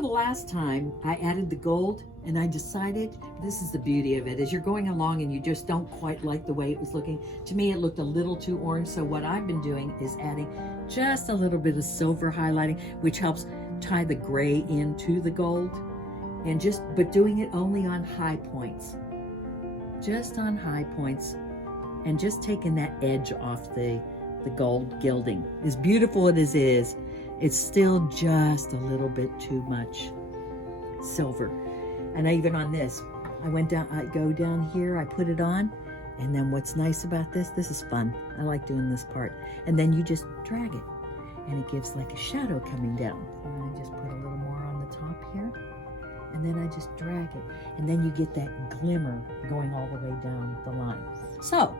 remember the last time I added the gold and I decided, this is the beauty of it, as you're going along and you just don't quite like the way it was looking. To me, it looked a little too orange. So what I've been doing is adding just a little bit of silver highlighting, which helps tie the gray into the gold, and but doing it only on high points, just on high points, and just taking that edge off the gold gilding. As beautiful as it is, it's still just a little bit too much silver. And even on this, I go down here, I put it on, and then what's nice about this is fun. I like doing this part. And then you just drag it, and it gives like a shadow coming down. And I just put a little more on the top here, and then I just drag it. And then you get that glimmer going all the way down the line. So,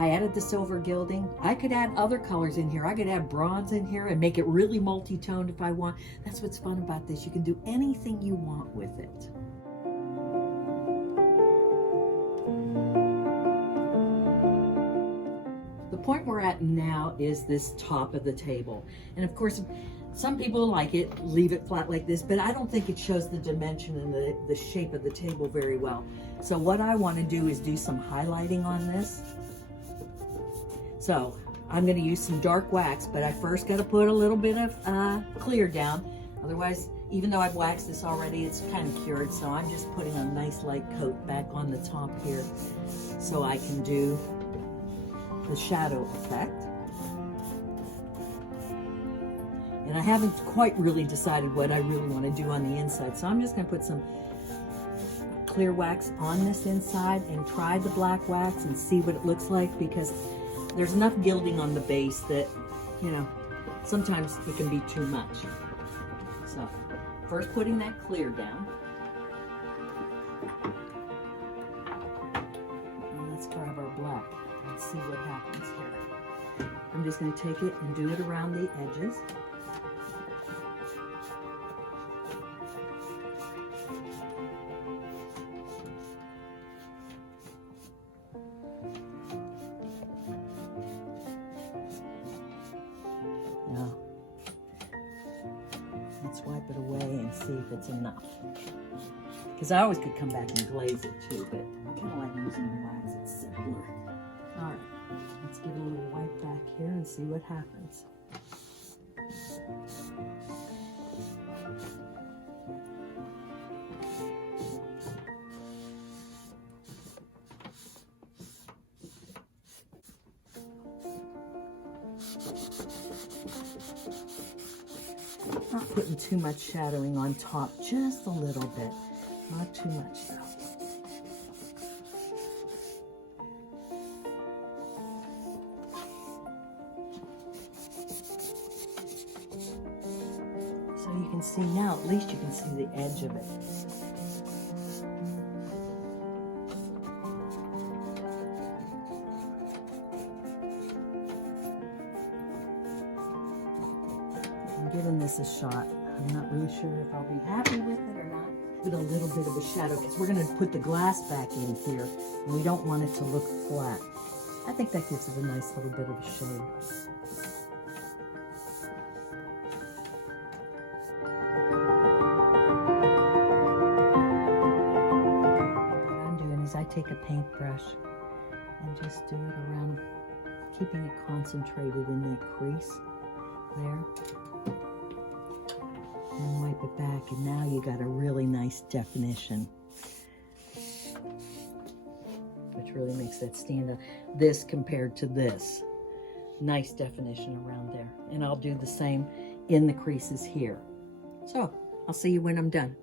I added the silver gilding. I could add other colors in here. I could add bronze in here and make it really multi-toned if I want. That's what's fun about this. You can do anything you want with it. The point we're at now is this top of the table. And of course, some people like it, leave it flat like this, but I don't think it shows the dimension and the shape of the table very well. So what I want to do is do some highlighting on this. So I'm going to use some dark wax, but I first got to put a little bit of clear down. Otherwise, even though I've waxed this already, it's kind of cured. So I'm just putting a nice light coat back on the top here so I can do the shadow effect. And I haven't quite really decided what I really want to do on the inside. So I'm just going to put some clear wax on this inside and try the black wax and see what it looks like, because there's enough gilding on the base that, you know, sometimes it can be too much. So, first putting that clear down. And let's grab our black and see what happens here. I'm just going to take it and do it around the edges. Now, let's wipe it away and see if it's enough. Because I always could come back and glaze it too, but I kind of like using the wax, it's simpler. All right, let's give it a little wipe back here and see what happens. Not putting too much shadowing on top, just a little bit, not too much though. So you can see now, at least you can see the edge of it. I'm giving this a shot. I'm not really sure if I'll be happy with it or not. With a little bit of a shadow, because we're going to put the glass back in here, and we don't want it to look flat. I think that gives it a nice little bit of a shade. What I'm doing is I take a paintbrush and just do it around, keeping it concentrated in that crease there. And wipe it back, and now you got a really nice definition, which really makes that stand out. This compared to this, nice definition around there. And I'll do the same in the creases here. So I'll see you when I'm done.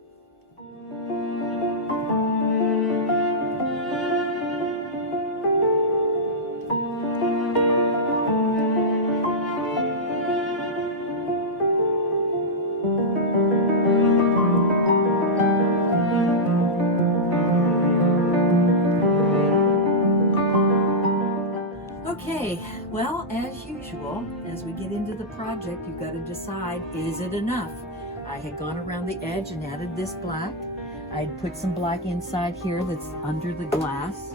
Okay, well, as usual, as we get into the project, you've got to decide, is it enough? I had gone around the edge and added this black. I'd put some black inside here that's under the glass,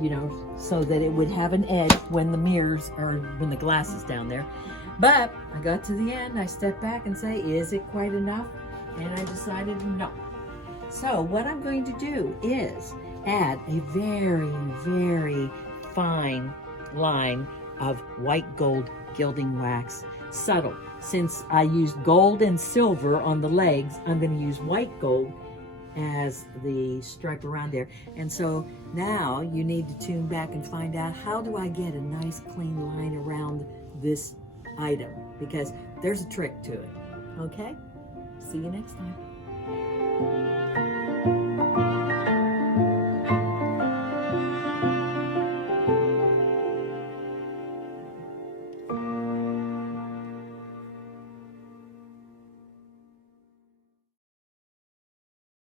you know, so that it would have an edge when the mirrors, or when the glass is down there. But I got to the end, I stepped back and say, is it quite enough? And I decided no. So what I'm going to do is add a very, very fine line of white gold gilding wax, subtle. Since I used gold and silver on the legs, I'm going to use white gold as the stripe around there. And so now you need to tune back and find out, how do I get a nice clean line around this item? Because there's a trick to it. Okay? See you next time.